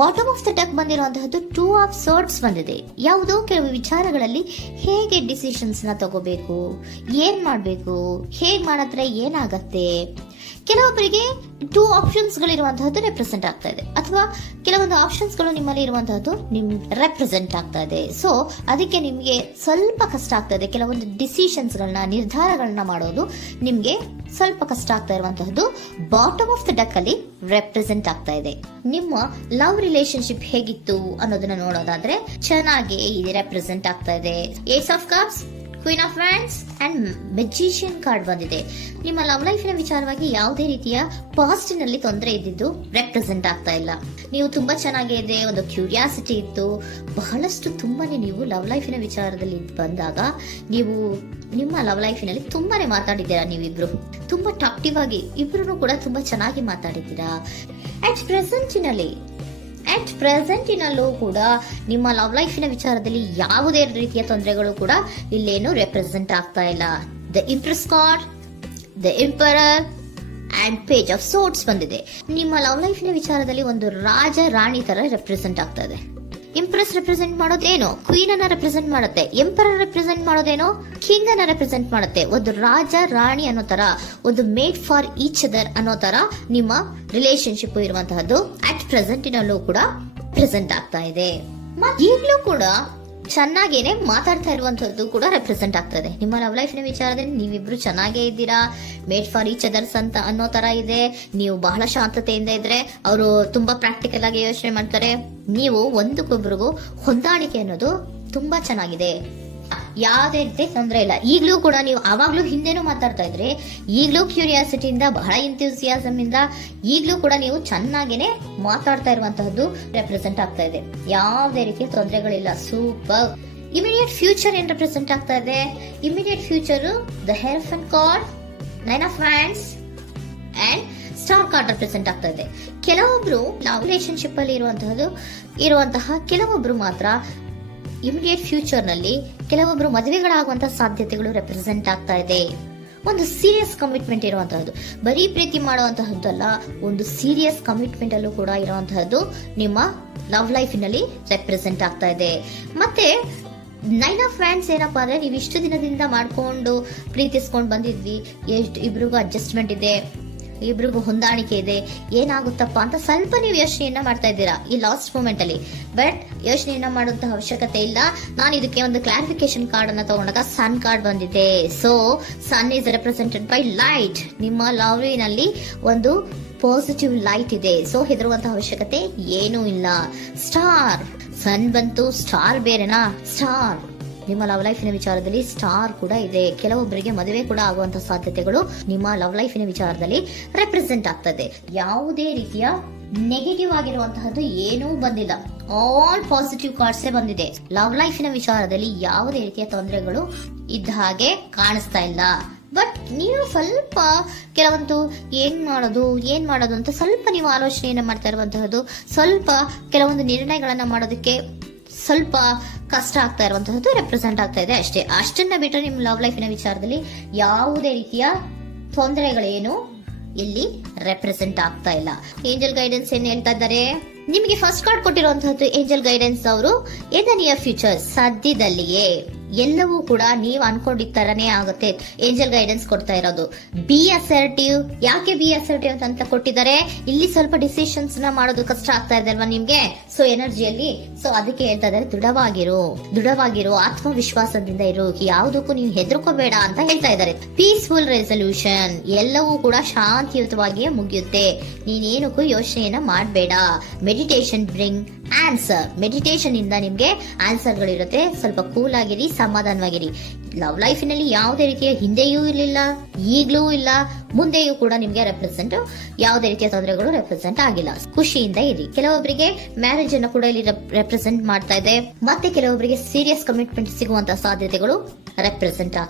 Bottom of the deck ಬಂದಿರುವಂತಹದ್ದು 2 of swords ಬಂದಿದೆ. ಯಾವುದೋ ಕೆಲವು ವಿಚಾರಗಳಲ್ಲಿ ಹೇಗೆ ಡಿಸಿಷನ್ಸ್ ನ ತಗೋಬೇಕು, ಏನ್ ಮಾಡ್ಬೇಕು, ಹೇಗ್ ಮಾಡಿದ್ರೆ ಏನಾಗತ್ತೆ. ಕೆಲವೊಬ್ಬರಿಗೆ 2 ಆಪ್ಷನ್ಸ್ ಗಳಿರುವಂತಹದ್ದು ರೆಪ್ರೆಸೆಂಟ್ ಆಗ್ತಾ ಇದೆ, ಅಥವಾ ಕೆಲವೊಂದು ಆಪ್ಷನ್ಸ್ ಗಳು ನಿಮ್ಮಲ್ಲಿ ಇರುವಂತಹದ್ದು ರೆಪ್ರೆಸೆಂಟ್ ಆಗ್ತಾ ಇದೆ. ಸೊ ಅದಕ್ಕೆ ನಿಮ್ಗೆ ಸ್ವಲ್ಪ ಕಷ್ಟ ಆಗ್ತಾ ಇದೆ. ಕೆಲವೊಂದು ಡಿಸಿಷನ್ಸ್ ಗಳನ್ನ, ನಿರ್ಧಾರಗಳನ್ನ ಮಾಡೋದು ನಿಮ್ಗೆ ಸ್ವಲ್ಪ ಕಷ್ಟ ಆಗ್ತಾ ಇರುವಂತಹದ್ದು ಬಾಟಮ್ ಆಫ್ ದ ಡೆಕ್ ಅಲ್ಲಿ ರೆಪ್ರೆಸೆಂಟ್ ಆಗ್ತಾ ಇದೆ. ನಿಮ್ಮ ಲವ್ ರಿಲೇಶನ್ಶಿಪ್ ಹೇಗಿತ್ತು ಅನ್ನೋದನ್ನ ನೋಡೋದಾದ್ರೆ ಚೆನ್ನಾಗಿ ರೆಪ್ರೆಸೆಂಟ್ ಆಗ್ತಾ ಇದೆ. Ace of cups, queen of wands and magician card ಬಂದಿದೆ. ನಿಮ್ಮ ಲವ್ ಲೈಫ್ ನ ವಿಚಾರವಾಗಿ ಯಾವುದೇ ರೀತಿಯ ಪಾಸ್ಟಿನಲ್ಲಿ ತೊಂದರೆ ಇದ್ದಿದ್ದು ರೆಪ್ರೆಸೆಂಟ್ ಆಗ್ತಾ ಇಲ್ಲ. ನೀವು ತುಂಬಾ ಚೆನ್ನಾಗಿದೆ, ಒಂದು ಕ್ಯೂರಿಯಾಸಿಟಿ ಇತ್ತು, ಬಹಳಷ್ಟು ತುಂಬಾನೇ ನೀವು ಲವ್ ಲೈಫಿನ ವಿಚಾರದಲ್ಲಿ ಬಂದಾಗ ನೀವು ನಿಮ್ಮ ಲವ್ ಲೈಫಿನಲ್ಲಿ ತುಂಬಾನೇ ಮಾತಾಡಿದ್ದೀರಾ. ನೀವಿಬ್ರು ತುಂಬಾ ಟಾಕ್ಟಿವ್ ಆಗಿ ಇಬ್ರು ಕೂಡ ತುಂಬಾ ಚೆನ್ನಾಗಿ ಮಾತಾಡಿದ್ದೀರಾ. ಅಟ್ ಪ್ರೆಸೆಂಟಿನಲ್ಲೂ ಕೂಡ ನಿಮ್ಮ ಲವ್ ಲೈಫಿನ ವಿಚಾರದಲ್ಲಿ ಯಾವುದೇ ರೀತಿಯ ತೊಂದರೆಗಳು ಕೂಡ ಇಲ್ಲೇನು ರೆಪ್ರೆಸೆಂಟ್ ಆಗ್ತಾ ಇಲ್ಲ. The empress card, the emperor and page of swords ಬಂದಿದೆ. ನಿಮ್ಮ ಲವ್ ಲೈಫಿನ ವಿಚಾರದಲ್ಲಿ ಒಂದು ರಾಜ ರಾಣಿ ತರ ರೆಪ್ರೆಸೆಂಟ್ ಆಗ್ತಾ ಇದೆ. ಇಂಪ್ರೆಸ್ ರೆಪ್ರೆಸೆಂಟ್ ಮಾಡೋದೇನೋ ಕ್ವೀನ್ ಅನ್ನ ರೆಪ್ರೆಸೆಂಟ್ ಮಾಡುತ್ತೆ, ಎಂಪರರ್ ರೆಪ್ರೆಸೆಂಟ್ ಮಾಡೋದೇನೋ ಕಿಂಗ್ ಅನ್ನ ರೆಪ್ರೆಸೆಂಟ್ ಮಾಡುತ್ತೆ. ಒಂದು ರಾಜ ರಾಣಿ ಅನ್ನೋ ತರ, ಒಂದು ಮೇಡ್ ಫಾರ್ ಈಚ್ ಅದರ್ ಅನ್ನೋ ತರ ನಿಮ್ಮ ರಿಲೇಶನ್ಶಿಪ್ ಇರುವಂತಹದ್ದು ಅಟ್ ಪ್ರೆಸೆಂಟಿನಲ್ಲೂ ಕೂಡ ಪ್ರೆಸೆಂಟ್ ಆಗ್ತಾ ಇದೆ. ಈಗಲೂ ಕೂಡ ಚೆನ್ನಾಗೇನೆ ಮಾತಾಡ್ತಾ ಇರುವಂತದ್ದು ಕೂಡ ರೆಪ್ರೆಸೆಂಟ್ ಆಗ್ತಾ ಇದೆ. ನಿಮ್ಮ ಲವ್ ಲೈಫ್ ನ ವಿಚಾರದಲ್ಲಿ ನೀವಿಬ್ರು ಚೆನ್ನಾಗೇ ಇದ್ದೀರಾ, ಮೇಡ್ ಫಾರ್ ಈಚ್ ಅದರ್ಸ್ ಅಂತ ಅನ್ನೋ ತರ ಇದೆ. ನೀವು ಬಹಳ ಶಾಂತತೆಯಿಂದ ಇದ್ರೆ ಅವರು ತುಂಬಾ ಪ್ರಾಕ್ಟಿಕಲ್ ಆಗಿ ಯೋಚನೆ ಮಾಡ್ತಾರೆ. ನೀವು ಒಂದಕ್ಕೊಬ್ರಿಗೂ ಹೊಂದಾಣಿಕೆ ಅನ್ನೋದು ತುಂಬಾ ಚೆನ್ನಾಗಿದೆ, ಯಾವುದೇ ರೀತಿ ತೊಂದರೆ ಇಲ್ಲ. ಈಗಲೂ ಕೂಡ ನೀವು ಅವಾಗ್ಲೂ ಹಿಂದೆನೂ ಮಾತಾಡ್ತಾ ಇದ್ರಿ, ಈಗಲೂ ಕ್ಯೂರಿಯಾಸಿಟಿಯಿಂದ, ಬಹಳ ಇಂಥ್ಯೂಸಿಯಾಸಮ್ ಇಂದ ಈಗಲೂ ಕೂಡ ನೀವು ಚೆನ್ನಾಗೇನೆ ಮಾತಾಡ್ತಾ ಇರುವಂತಹದ್ದು ರೆಪ್ರೆಸೆಂಟ್ ಆಗ್ತಾ ಇದೆ. ಯಾವುದೇ ರೀತಿಯ ತೊಂದರೆಗಳಿಲ್ಲ, ಸೂಪರ್. ಇಮಿಡಿಯೇಟ್ ಫ್ಯೂಚರ್ ಏನ್ ರೆಪ್ರೆಸೆಂಟ್ ಆಗ್ತಾ ಇದೆ? Immediate future the hierophant card, 9 of wands and star card represent ಆಗ್ತಾ ಇದೆ. ಕೆಲವೊಬ್ರು ಲವ್ ರಿಲೇಶನ್ಶಿಪ್ ಅಲ್ಲಿ ಇರುವಂತಹ ಕೆಲವೊಬ್ರು ಮಾತ್ರ ಇಮಿಡಿಯೇಟ್ ಫ್ಯೂಚರ್ ನಲ್ಲಿ ಕೆಲವೊಬ್ರು ಮದುವೆಗಳಾಗುವಂತಹ ಸಾಧ್ಯತೆಗಳು ರೆಪ್ರೆಸೆಂಟ್ ಆಗ್ತಾ ಇದೆ. ಒಂದು ಸೀರಿಯಸ್ ಕಮಿಟ್ಮೆಂಟ್ ಇರುವಂತಹದ್ದು, ಬರೀ ಪ್ರೀತಿ ಮಾಡುವಂತಹದ್ದಲ್ಲ, ಒಂದು ಸೀರಿಯಸ್ ಕಮಿಟ್ಮೆಂಟ್ ಅಲ್ಲೂ ಕೂಡ ಇರುವಂತಹದ್ದು ನಿಮ್ಮ ಲವ್ ಲೈಫಿನಲ್ಲಿ ರೆಪ್ರೆಸೆಂಟ್ ಆಗ್ತಾ ಇದೆ. ಮತ್ತೆ 9 ಆಫ್ ವ್ಯಾಂಡ್ಸ್ ಏನಪ್ಪಾ ಅಂದ್ರೆ, ನೀವು ಇಷ್ಟು ದಿನದಿಂದ ಮಾಡ್ಕೊಂಡು ಪ್ರೀತಿಸ್ಕೊಂಡು ಬಂದಿದ್ವಿ, ಇಬ್ರಿಗೂ ಅಡ್ಜಸ್ಟ್ಮೆಂಟ್ ಇದೆ, ಇಬ್ರಿಗೂ ಹೊಂದಾಣಿಕೆ ಇದೆ, ಏನಾಗುತ್ತಪ್ಪ ಅಂತ ಸ್ವಲ್ಪ ನೀವು ಯೋಚನೆಯನ್ನ ಮಾಡ್ತಾ ಇದ್ದೀರಾ ಈ ಲಾಸ್ಟ್ ಮೂಮೆಂಟ್ ಅಲ್ಲಿ. ಬಟ್ ಯೋಚನೆಯನ್ನ ಮಾಡುವಂತಹ ಅವಶ್ಯಕತೆ ಇಲ್ಲ. ನಾನು ಇದಕ್ಕೆ ಒಂದು ಕ್ಲಾರಿಫಿಕೇಶನ್ ಕಾರ್ಡ್ ಅನ್ನ ತಗೊಂಡಾಗ ಸನ್ ಕಾರ್ಡ್ ಬಂದಿದೆ. So sun is represented by light. ನಿಮ್ಮ ಲವ್ನಲ್ಲಿ ಒಂದು ಪಾಸಿಟಿವ್ ಲೈಟ್ ಇದೆ. ಸೊ ಹೆದರುವಂತಹ ಅವಶ್ಯಕತೆ ಏನೂ ಇಲ್ಲ. ಸ್ಟಾರ್, ಸನ್ ಬಂತು, ಸ್ಟಾರ್ ಬೇರೆನಾ? ಸ್ಟಾರ್ ನಿಮ್ಮ ಲವ್ ಲೈಫಿನ ವಿಚಾರದಲ್ಲಿ ಸ್ಟಾರ್ ಕೂಡ ಇದೆ. ಕೆಲವೊಬ್ಬರಿಗೆ ಮದುವೆ ಕೂಡ ಆಗುವಂತಹ ಸಾಧ್ಯತೆಗಳು ನಿಮ್ಮ ಲವ್ ಲೈಫಿನ ವಿಚಾರದಲ್ಲಿ ರೆಪ್ರೆಸೆಂಟ್ ಆಗ್ತದೆ. ಯಾವುದೇ ರೀತಿಯ ನೆಗೆಟಿವ್ ಆಗಿರುವಂತಹದ್ದು ಏನೂ ಬಂದಿಲ್ಲ, ಆಲ್ ಪಾಸಿಟಿವ್ ಕಾರ್ಡ್ಸ್ ಬಂದಿದೆ. ಲವ್ ಲೈಫಿನ ವಿಚಾರದಲ್ಲಿ ಯಾವುದೇ ರೀತಿಯ ತೊಂದರೆಗಳು ಇದ್ದ ಹಾಗೆ ಕಾಣಿಸ್ತಾ ಇಲ್ಲ. ಬಟ್ ನೀವು ಸ್ವಲ್ಪ ಕೆಲವೊಂದು ಏನ್ ಮಾಡೋದು ಅಂತ ಸ್ವಲ್ಪ ನೀವು ಆಲೋಚನೆಯನ್ನ ಮಾಡ್ತಾ ಇರುವಂತಹದ್ದು, ಸ್ವಲ್ಪ ಕೆಲವೊಂದು ನಿರ್ಣಯಗಳನ್ನ ಮಾಡೋದಕ್ಕೆ ಸ್ವಲ್ಪ ಕಷ್ಟ ಆಗ್ತಾ ಇರುವಂತಹದ್ದು ರೆಪ್ರೆಸೆಂಟ್ ಆಗ್ತಾ ಇದೆ ಅಷ್ಟೇ. ಅಷ್ಟನ್ನ ಬಿಟ್ಟರೆ ನಿಮ್ಮ ಲವ್ ಲೈಫಿನ ವಿಚಾರದಲ್ಲಿ ಯಾವುದೇ ರೀತಿಯ ತೊಂದರೆಗಳೇನು ಇಲ್ಲಿ ರೆಪ್ರೆಸೆಂಟ್ ಆಗ್ತಾ ಇಲ್ಲ. ಏಂಜಲ್ ಗೈಡೆನ್ಸ್ ಏನ್ ಹೇಳ್ತಾ ಇದ್ದಾರೆ? ನಿಮಗೆ ಫಸ್ಟ್ ಕಾರ್ಡ್ ಕೊಟ್ಟಿರುವಂತಹದ್ದು ಏಂಜಲ್ ಗೈಡೆನ್ಸ್ ಅವರು ಇನ್ ದ ನಿಯರ್ ಫ್ಯೂಚರ್, ಸದ್ಯದಲ್ಲಿಯೇ ಎಲ್ಲವೂ ಕೂಡ ನೀವು ಅನ್ಕೊಂಡಿದ್ದ ತರನೇ ಆಗುತ್ತೆ. ಏಂಜಲ್ ಗೈಡೆನ್ಸ್ ಕೊಡ್ತಾ ಇರೋದು ಬಿ ಅಸರ್ಟಿವ್. ಯಾಕೆ ಬಿ ಅಸರ್ಟಿವ್ ಅಂತ ಕೊಟ್ಟಿದ್ದಾರೆ? ಇಲ್ಲಿ ಸ್ವಲ್ಪ ಡಿಸಿಷನ್ಸ್ ನ ಮಾಡೋದು ಕಷ್ಟ ಆಗ್ತಾ ಇದೆ ಅಲ್ವಾ ನಿಮ್ಗೆ, ಸೊ ಎನರ್ಜಿಯಲ್ಲಿ. ಸೊ ಅದಕ್ಕೆ ಹೇಳ್ತಾ ಇದ್ದಾರೆ ದೃಢವಾಗಿರು, ಆತ್ಮವಿಶ್ವಾಸದಿಂದ ಇರು, ಯಾವುದಕ್ಕೂ ನೀವು ಹೆದರ್ಕೋಬೇಡ ಅಂತ ಹೇಳ್ತಾ ಇದ್ದಾರೆ. ಪೀಸ್ಫುಲ್ ರೆಸಲ್ಯೂಷನ್, ಎಲ್ಲವೂ ಕೂಡ ಶಾಂತಿಯುತವಾಗಿಯೇ ಮುಗಿಯುತ್ತೆ, ನೀನೇನಕ್ಕೂ ಯೋಚನೆಯನ್ನ ಮಾಡಬೇಡ. ಮೆಡಿಟೇಷನ್ ಬ್ರಿಂಗ್ ಆನ್ಸರ್, ಮೆಡಿಟೇಷನ್ ಇಂದ ನಿಮ್ಗೆ ಆನ್ಸರ್ ಗಳಿರುತ್ತೆ. ಸ್ವಲ್ಪ ಕೂಲ್ ಆಗಿರಿ, ಸಮಾಧಾನವಾಗಿರಿ. ಲವ್ ಲೈಫಿನಲ್ಲಿ ಯಾವುದೇ ರೀತಿಯ ಹಿಂದೆಯೂ ಇರಲಿಲ್ಲ, ಈಗ್ಲೂ ಇಲ್ಲ, ಮುಂದೆಯೂ ಕೂಡ ನಿಮ್ಗೆ ಯಾವುದೇ ರೀತಿಯ ತೊಂದರೆಗಳು ರೆಪ್ರೆಸೆಂಟ್ ಆಗಿಲ್ಲ. ಖುಷಿಯಿಂದ ಇರಿ. ಕೆಲವೊಬ್ಬರಿಗೆ ಮ್ಯಾರೇಜ್ ಅನ್ನು ಕೂಡ ಇಲ್ಲಿ ರೆಪ್ರೆಸೆಂಟ್ ಮಾಡ್ತಾ ಇದೆ. ಮತ್ತೆ ಕೆಲವೊಬ್ಬರಿಗೆ ಸೀರಿಯಸ್ ಕಮಿಟ್ಮೆಂಟ್ ಸಿಗುವಂತಹ ಸಾಧ್ಯತೆಗಳು ರೆಪ್ರೆಸೆಂಟ್